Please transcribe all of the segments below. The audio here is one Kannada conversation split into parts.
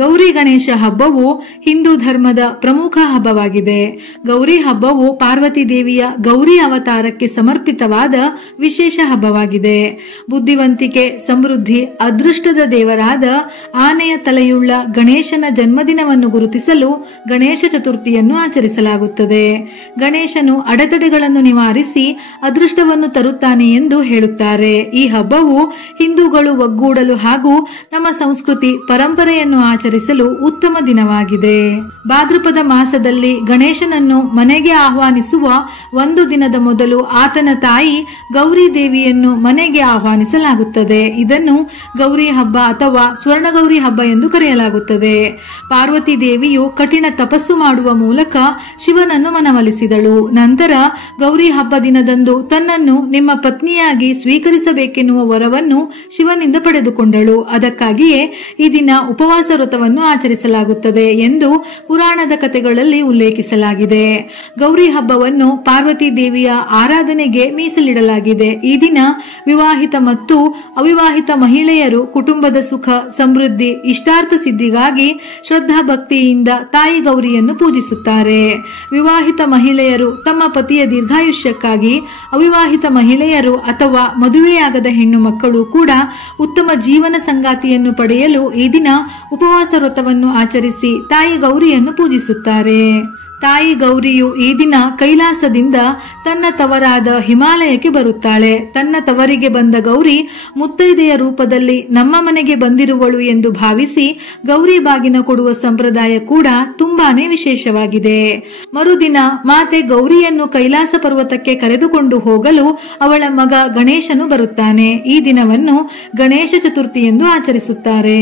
ಗೌರಿ ಗಣೇಶ ಹಬ್ಬವು ಹಿಂದೂ ಧರ್ಮದ ಪ್ರಮುಖ ಹಬ್ಬವಾಗಿದೆ. ಗೌರಿ ಹಬ್ಬವು ಪಾರ್ವತಿ ದೇವಿಯ ಗೌರಿ ಅವತಾರಕ್ಕೆ ಸಮರ್ಪಿತವಾದ ವಿಶೇಷ ಹಬ್ಬವಾಗಿದೆ. ಬುದ್ಧಿವಂತಿಕೆ, ಸಮೃದ್ಧಿ, ಅದೃಷ್ಟದ ದೇವರಾದ ಆನೆಯ ತಲೆಯುಳ್ಳ ಗಣೇಶನ ಜನ್ಮದಿನವನ್ನು ಗುರುತಿಸಲು ಗಣೇಶ ಚತುರ್ಥಿಯನ್ನು ಆಚರಿಸಲಾಗುತ್ತದೆ. ಗಣೇಶನು ಅಡೆತಡೆಗಳನ್ನು ನಿವಾರಿಸಿ ಅದೃಷ್ಟವನ್ನು ತರುತ್ತಾನೆ ಎಂದು ಹೇಳುತ್ತಾರೆ. ಈ ಹಬ್ಬವು ಹಿಂದೂಗಳು ಒಗ್ಗೂಡಲು ಹಾಗೂ ನಮ್ಮ ಸಂಸ್ಕೃತಿ ಪರಂಪರೆಯನ್ನು ಆಚರಿಸಲು ಉತ್ತಮ ದಿನವಾಗಿದೆ. ಭಾದ್ರಪದ ಮಾಸದಲ್ಲಿ ಗಣೇಶನನ್ನು ಮನೆಗೆ ಆಹ್ವಾನಿಸುವ ಒಂದು ದಿನದ ಮೊದಲು ಆತನ ತಾಯಿ ಗೌರಿ ದೇವಿಯನ್ನು ಮನೆಗೆ ಆಹ್ವಾನಿಸಲಾಗುತ್ತದೆ. ಇದನ್ನು ಗೌರಿ ಹಬ್ಬ ಅಥವಾ ಸ್ವರ್ಣಗೌರಿ ಹಬ್ಬ ಎಂದು ಕರೆಯಲಾಗುತ್ತದೆ. ಪಾರ್ವತಿ ದೇವಿಯು ಕಠಿಣ ತಪಸ್ಸು ಮಾಡುವ ಮೂಲಕ ಶಿವನನ್ನು ಮನವೊಲಿಸಿದಳು. ನಂತರ ಗೌರಿ ಹಬ್ಬ ದಿನದಂದು ತನ್ನನ್ನು ನಿಮ್ಮ ಪತ್ನಿಯಾಗಿ ಸ್ವೀಕರಿಸಬೇಕೆನ್ನುವ ವರವನ್ನು ಶಿವನಿಂದ ಪಡೆದುಕೊಂಡಳು. ಅದಕ್ಕಾಗಿಯೇ ಈ ದಿನ ಉಪವಾಸ ವ್ರತವನ್ನು ಆಚರಿಸಲಾಗುತ್ತದೆ ಎಂದು ಪುರಾಣದ ಕಥೆಗಳಲ್ಲಿ ಉಲ್ಲೇಖಿಸಲಾಗಿದೆ. ಗೌರಿ ಹಬ್ಬವನ್ನು ಪಾರ್ವತಿ ದೇವಿಯ ಆರಾಧನೆಗೆ ಮೀಸಲಿಡಲಾಗಿದೆ. ಈ ದಿನ ವಿವಾಹಿತ ಮತ್ತು ಅವಿವಾಹಿತ ಮಹಿಳೆಯರು ಕುಟುಂಬದ ಸುಖ, ಸಮೃದ್ಧಿ, ಇಷ್ಟಾರ್ಥ ಸಿದ್ಧಿಗಾಗಿ ಶ್ರದ್ಧಾ ಭಕ್ತಿಯಿಂದ ತಾಯಿ ಗೌರಿಯನ್ನು ಪೂಜಿಸುತ್ತಾರೆ. ವಿವಾಹಿತ ಮಹಿಳೆಯರು ತಮ್ಮ ಪತಿಯ ದೀರ್ಘಾಯುಷ್ಯಕ್ಕಾಗಿ, ಅವಿವಾಹಿತ ಮಹಿಳೆಯರು ಅಥವಾ ಮದುವೆಯಾಗದ ಹೆಣ್ಣು ಮಕ್ಕಳು ಕೂಡ ಉತ್ತಮ ಜೀವನ ಸಂಗಾತಿಯನ್ನು ಪಡೆಯಲು ಈ ದಿನ ಉಪವಾಸ ವ್ರತವನ್ನು ಆಚರಿಸಿ ತಾಯಿ ಗೌರಿಯನ್ನು ಪೂಜಿಸುತ್ತಾರೆ. ತಾಯಿ ಗೌರಿಯು ಈ ದಿನ ಕೈಲಾಸದಿಂದ ತನ್ನ ತವರಾದ ಹಿಮಾಲಯಕ್ಕೆ ಬರುತ್ತಾಳೆ. ತನ್ನ ತವರಿಗೆ ಬಂದ ಗೌರಿ ಮುತ್ತೈದೆಯ ರೂಪದಲ್ಲಿ ನಮ್ಮ ಮನೆಗೆ ಬಂದಿರುವಳು ಎಂದು ಭಾವಿಸಿ ಗೌರಿ ಬಾಗಿನ ಕೊಡುವ ಸಂಪ್ರದಾಯ ಕೂಡ ತುಂಬಾನೇ ವಿಶೇಷವಾಗಿದೆ. ಮರುದಿನ ಮಾತೆ ಗೌರಿಯನ್ನು ಕೈಲಾಸ ಪರ್ವತಕ್ಕೆ ಕರೆದುಕೊಂಡು ಹೋಗಲು ಅವಳ ಮಗ ಗಣೇಶನು ಬರುತ್ತಾನೆ. ಈ ದಿನವನ್ನು ಗಣೇಶ ಚತುರ್ಥಿ ಎಂದು ಆಚರಿಸುತ್ತಾರೆ.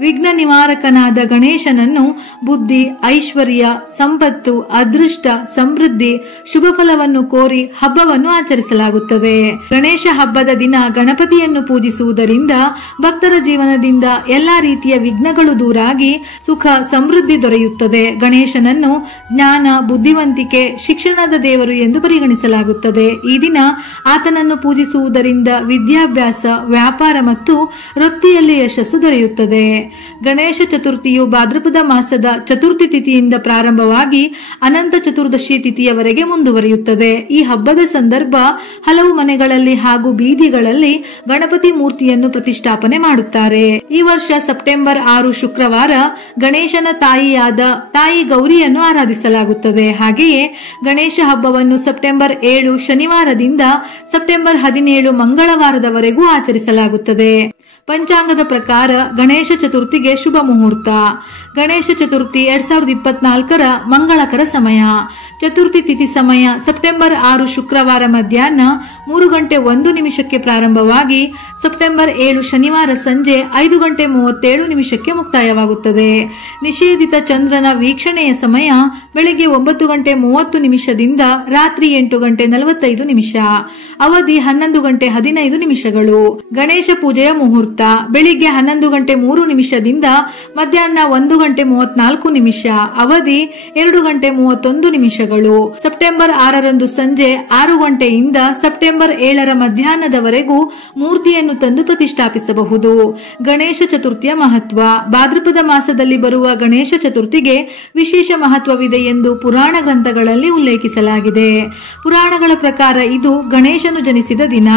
ವಿಘ್ನ ನಿವಾರಕನಾದ ಗಣೇಶನನ್ನು ಬುದ್ಧಿ, ಐಶ್ವರ್ಯ, ಸಂಪತ್ತು, ಅದೃಷ್ಟ, ಸಮೃದ್ಧಿ, ಶುಭ ಫಲವನ್ನು ಕೋರಿ ಹಬ್ಬವನ್ನು ಆಚರಿಸಲಾಗುತ್ತದೆ. ಗಣೇಶ ಹಬ್ಬದ ದಿನ ಗಣಪತಿಯನ್ನು ಪೂಜಿಸುವುದರಿಂದ ಭಕ್ತರ ಜೀವನದಿಂದ ಎಲ್ಲಾ ರೀತಿಯ ವಿಘ್ನಗಳು ದೂರಾಗಿ ಸುಖ, ಸಮೃದ್ಧಿ ದೊರೆಯುತ್ತದೆ. ಗಣೇಶನನ್ನು ಜ್ಞಾನ, ಬುದ್ಧಿವಂತಿಕೆ, ಶಿಕ್ಷಣದ ದೇವರು ಎಂದು ಪರಿಗಣಿಸಲಾಗುತ್ತದೆ. ಈ ದಿನ ಆತನನ್ನು ಪೂಜಿಸುವುದರಿಂದ ವಿದ್ಯಾಭ್ಯಾಸ, ವ್ಯಾಪಾರ ಮತ್ತು ವೃತ್ತಿಯಲ್ಲಿ ಯಶಸ್ಸು ದೊರೆಯುತ್ತದೆ. ಗಣೇಶ ಚತುರ್ಥಿಯು ಭಾದ್ರಪದ ಮಾಸದ ಚತುರ್ಥಿ ತಿಥಿಯಿಂದ ಪ್ರಾರಂಭವಾಗಿ ಅನಂತ ಚತುರ್ದಶಿ ತಿಥಿಯವರೆಗೆ ಮುಂದುವರಿಯುತ್ತದೆ. ಈ ಹಬ್ಬದ ಸಂದರ್ಭ ಹಲವು ಮನೆಗಳಲ್ಲಿ ಹಾಗೂ ಬೀದಿಗಳಲ್ಲಿ ಗಣಪತಿ ಮೂರ್ತಿಯನ್ನು ಪ್ರತಿಷ್ಠಾಪನೆ ಮಾಡುತ್ತಾರೆ. ಈ ವರ್ಷ ಸೆಪ್ಟೆಂಬರ್ 6 ಶುಕ್ರವಾರ ಗಣೇಶನ ತಾಯಿಯಾದ ತಾಯಿ ಗೌರಿಯನ್ನು ಆರಾಧಿಸಲಾಗುತ್ತದೆ. ಹಾಗೆಯೇ ಗಣೇಶ ಹಬ್ಬವನ್ನು ಸೆಪ್ಟೆಂಬರ್ 7 ಶನಿವಾರದಿಂದ ಸೆಪ್ಟೆಂಬರ್ 17 ಮಂಗಳವಾರದವರೆಗೂ ಆಚರಿಸಲಾಗುತ್ತದೆ. ಪಂಚಾಂಗದ ಪ್ರಕಾರ ಗಣೇಶ ಚತುರ್ಥಿಗೆ ಶುಭ ಮುಹೂರ್ತ. ಗಣೇಶ ಚತುರ್ಥಿ 2024ರ ಮಂಗಳಕರ ಸಮಯ. ಚತುರ್ಥಿ ತಿಥಿ ಸಮಯ ಸೆಪ್ಟೆಂಬರ್ 6 ಶುಕ್ರವಾರ ಮಧ್ಯಾಹ್ನ 3:01 ಪ್ರಾರಂಭವಾಗಿ ಸೆಪ್ಟೆಂಬರ್ 7 ಶನಿವಾರ ಸಂಜೆ 5:37 ಮುಕ್ತಾಯವಾಗುತ್ತದೆ. ನಿಷೇಧಿತ ಚಂದ್ರನ ವೀಕ್ಷಣೆಯ ಸಮಯ ಬೆಳಗ್ಗೆ 9:30 ರಾತ್ರಿ 8:45. ಅವಧಿ 11:15. ಗಣೇಶ ಪೂಜೆಯ ಮುಹೂರ್ತ ಬೆಳಿಗ್ಗೆ 11:03 ಮಧ್ಯಾಹ್ನ 1:34. ಅವಧಿ 2:31. ಸೆಪ್ಟೆಂಬರ್ 6ರಂದು ಸಂಜೆ 6 ಗಂಟೆಯಿಂದ ಸೆಪ್ಟೆಂಬರ್ 7ರ ಮಧ್ಯಾಹ್ನದವರೆಗೂ ಮೂರ್ತಿಯನ್ನು ತಂದು ಪ್ರತಿಷ್ಠಾಪಿಸಬಹುದು. ಗಣೇಶ ಚತುರ್ಥಿಯ ಮಹತ್ವ. ಭಾದ್ರಪದ ಮಾಸದಲ್ಲಿ ಬರುವ ಗಣೇಶ ಚತುರ್ಥಿಗೆ ವಿಶೇಷ ಮಹತ್ವವಿದೆ ಎಂದು ಪುರಾಣ ಗ್ರಂಥಗಳಲ್ಲಿ ಉಲ್ಲೇಖಿಸಲಾಗಿದೆ. ಪುರಾಣಗಳ ಪ್ರಕಾರ ಇದು ಗಣೇಶನು ಜನಿಸಿದ ದಿನ.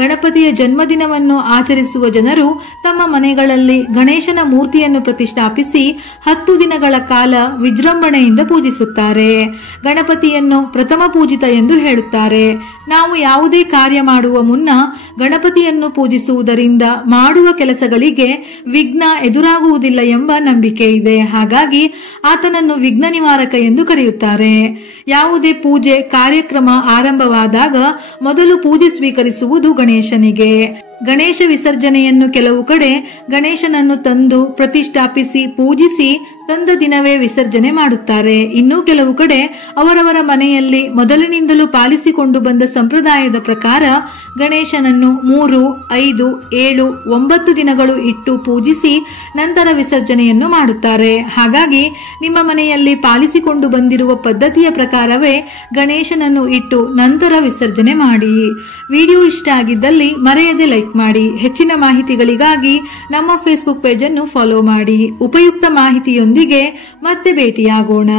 ಗಣಪತಿಯ ಜನ್ಮದಿನವನ್ನು ಆಚರಿಸುವ ಜನರು ತಮ್ಮ ಮನೆಗಳಲ್ಲಿ ಗಣೇಶನ ಮೂರ್ತಿಯನ್ನು ಪ್ರತಿಷ್ಠಾಪಿಸಿ 10 ದಿನಗಳ ಕಾಲ ವಿಜೃಂಭಣೆಯಿಂದ ಪೂಜಿಸುತ್ತಾರೆ. ಗಣಪತಿಯನ್ನು ಪ್ರಥಮ ಪೂಜಿತ ಎಂದು ಹೇಳುತ್ತಾರೆ. ನಾವು ಯಾವುದೇ ಕಾರ್ಯ ಮಾಡುವ ಮುನ್ನ ಗಣಪತಿಯನ್ನು ಪೂಜಿಸುವುದರಿಂದ ಮಾಡುವ ಕೆಲಸಗಳಿಗೆ ವಿಘ್ನ ಎದುರಾಗುವುದಿಲ್ಲ ಎಂಬ ನಂಬಿಕೆ ಇದೆ. ಹಾಗಾಗಿ ಆತನನ್ನು ವಿಘ್ನ ನಿವಾರಕ ಎಂದು ಕರೆಯುತ್ತಾರೆ. ಯಾವುದೇ ಪೂಜೆ ಕಾರ್ಯಕ್ರಮ ಆರಂಭವಾದಾಗ ಮೊದಲು ಪೂಜೆ ಸ್ವೀಕರಿಸುವುದು ಗಣೇಶನಿಗೆ. ಗಣೇಶ ವಿಸರ್ಜನೆಯನ್ನು ಕೆಲವು ಕಡೆ ಗಣೇಶನನ್ನು ತಂದು ಪ್ರತಿಷ್ಠಾಪಿಸಿ ಪೂಜಿಸಿ ತಂದ ದಿನವೇ ವಿಸರ್ಜನೆ ಮಾಡುತ್ತಾರೆ. ಇನ್ನು ಕೆಲವು ಕಡೆ ಅವರವರ ಮನೆಯಲ್ಲಿ ಮೊದಲಿನಿಂದಲೂ ಪಾಲಿಸಿಕೊಂಡು ಬಂದ ಸಂಪ್ರದಾಯದ ಪ್ರಕಾರ ಗಣೇಶನನ್ನು 3, 5, 7, 9 ದಿನಗಳು ಇಟ್ಟು ಪೂಜಿಸಿ ನಂತರ ವಿಸರ್ಜನೆಯನ್ನು ಮಾಡುತ್ತಾರೆ. ಹಾಗಾಗಿ ನಿಮ್ಮ ಮನೆಯಲ್ಲಿ ಪಾಲಿಸಿಕೊಂಡು ಬಂದಿರುವ ಪದ್ಧತಿಯ ಪ್ರಕಾರವೇ ಗಣೇಶನನ್ನು ಇಟ್ಟು ನಂತರ ವಿಸರ್ಜನೆ ಮಾಡಿ. ವಿಡಿಯೋ ಇಷ್ಟ ಆಗಿದ್ದಲ್ಲಿ ಮರೆಯದೆ ಲೈಕ್ ಮಾಡಿ. ಹೆಚ್ಚಿನ ಮಾಹಿತಿಗಳಿಗಾಗಿ ನಮ್ಮ ಫೇಸ್ಬುಕ್ ಪೇಜ್ ಅನ್ನು ಫಾಲೋ ಮಾಡಿ. ಉಪಯುಕ್ತ ಮಾಹಿತಿಯೊಂದಿಗೆ ಮತ್ತೆ ಭೇಟಿಯಾಗೋಣ.